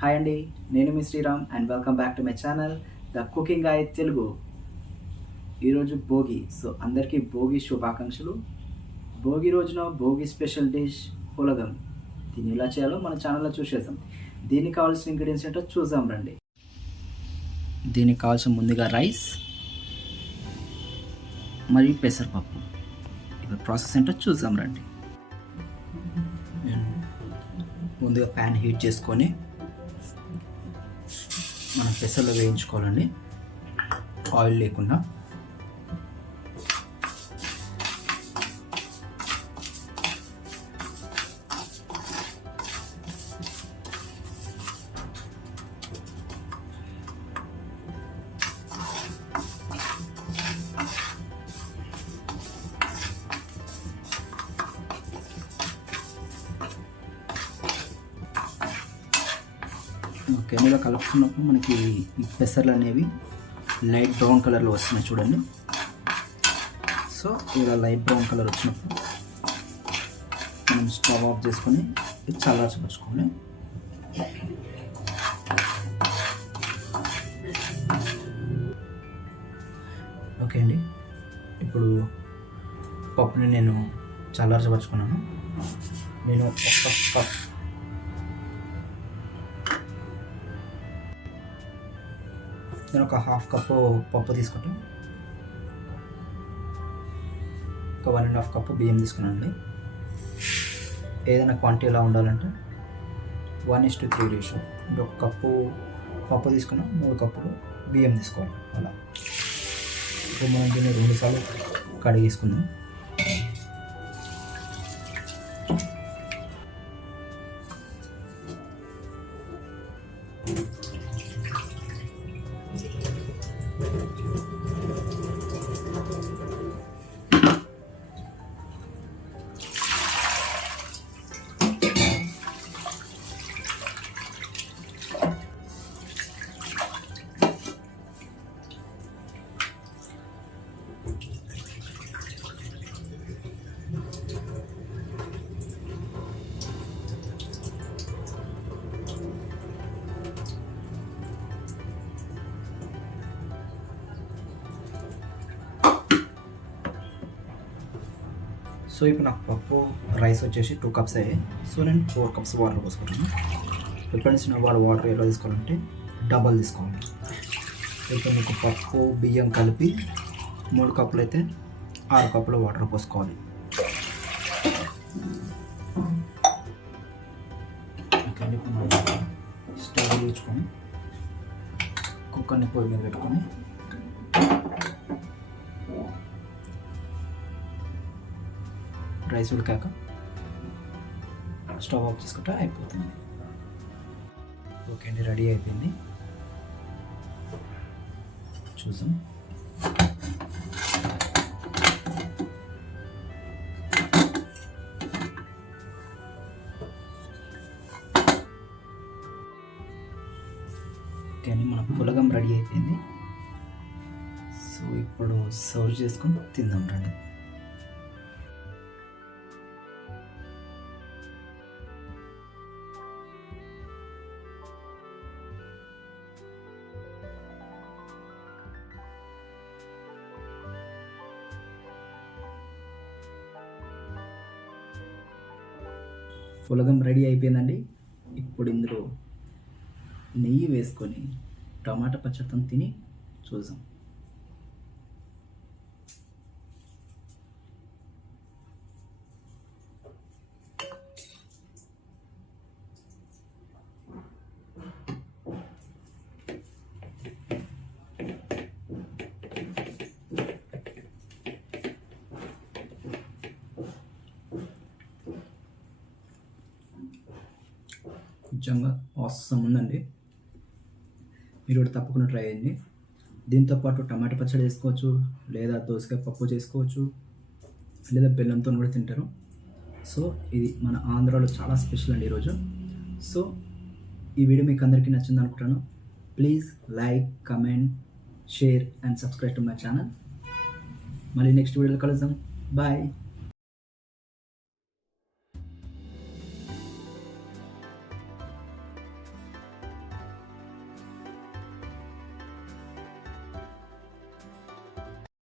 Hi అండి, నేను మీ Sriram and welcome back to my channel the cooking guy Telugu. ఈరోజు భోగి. సో అందరికీ భోగి శుభాకాంక్షలు. భోగి రోజున భోగి స్పెషల్ డిష్ పులగం. దీన్ని ఎలా చేయాలో మన ఛానల్లో చూసేద్దాం. దీనికి కావాల్సిన ఇంగ్రీడియంట్స్ ఏంటో చూద్దాం రండి. దీనికి కావాల్సిన ముందుగా రైస్ మరియు పెసరపప్పు. ఇప్పుడు ప్రాసెస్ ఏంటో చూద్దాం రండి. ముందుగా ప్యాన్ హీట్ చేసుకొని మనం పెసర్లో వేయించుకోవాలండి, ఆయిల్ లేకుండా. ఓకే, ఇలా కలుపుకున్నప్పుడు మనకి ఈ పెసర్లు అనేవి లైట్ బ్రౌన్ కలర్లో వస్తున్నాయి చూడండి. సో ఇలా లైట్ బ్రౌన్ కలర్ వచ్చినప్పుడు మనం స్టవ్ ఆఫ్ చేసుకొని చల్లార్చపరుచుకోండి. ఓకే అండి, ఇప్పుడు పప్పుని నేను చల్లార్చపరుచుకున్నాను. నేను ఒక హాఫ్ కప్పు పప్పు తీసుకుంటాను, ఒక 1.5 కప్పు బియ్యం తీసుకున్నానండి. ఏదైనా క్వాంటిటీ ఎలా ఉండాలంటే 1:3 రేషియో. అంటే 1 కప్పు పప్పు తీసుకున్నాం, 3 కప్పులు బియ్యం తీసుకోవాలి. అలా ఇప్పుడు మనం దీన్ని 2 సార్లు కడిగేసుకుందాం. సో ఇప్పుడు నాకు పప్పు రైస్ వచ్చేసి 2 కప్స్ అయ్యాయి. సో నేను 4 కప్స్ వాటర్ పోసుకుంటాను. ఎప్పుడైనా వాటర్ ఎలా తీసుకోవాలంటే డబల్ తీసుకోవాలి. ఇప్పుడు మీకు పప్పు బియ్యం కలిపి 3 కప్పులు అయితే 6 కప్పుల వాటర్ పోసుకోవాలి. కానీ స్టవ్ వెలిగించుకొని కుక్కర్ని పొయ్యి మీద పెట్టుకొని రైస్ ఉడికాక స్టవ్ ఆఫ్ చేసుకుంటే అయిపోతుంది. ఓకే అండి, రెడీ అయిపోయింది. చూసాం. ఓకే అండి, మన పులగం రెడీ అయిపోయింది. సో ఇప్పుడు సర్వ్ చేసుకొని తిందాం రండి. పులగం రెడీ అయిపోయిందండి. ఇప్పుడు ఇందులో నెయ్యి వేసుకొని టమాటా పచ్చడితో తిని చూద్దాం. నిజంగా అవసరం ఉందండి, మీరు కూడా తప్పకుండా ట్రై చేయండి. దీంతోపాటు టమాటా పచ్చడి చేసుకోవచ్చు, లేదా దోసకాయ పప్పు చేసుకోవచ్చు, లేదా బెల్లంతో కూడా తింటారు. సో ఇది మన ఆంధ్రాలో చాలా స్పెషల్ అండి ఈరోజు. సో ఈ వీడియో మీకు అందరికీ నచ్చింది అనుకుంటాను. Please like, comment, share and subscribe to my channel. మళ్ళీ నెక్స్ట్ వీడియోలో కలుద్దాం. బాయ్.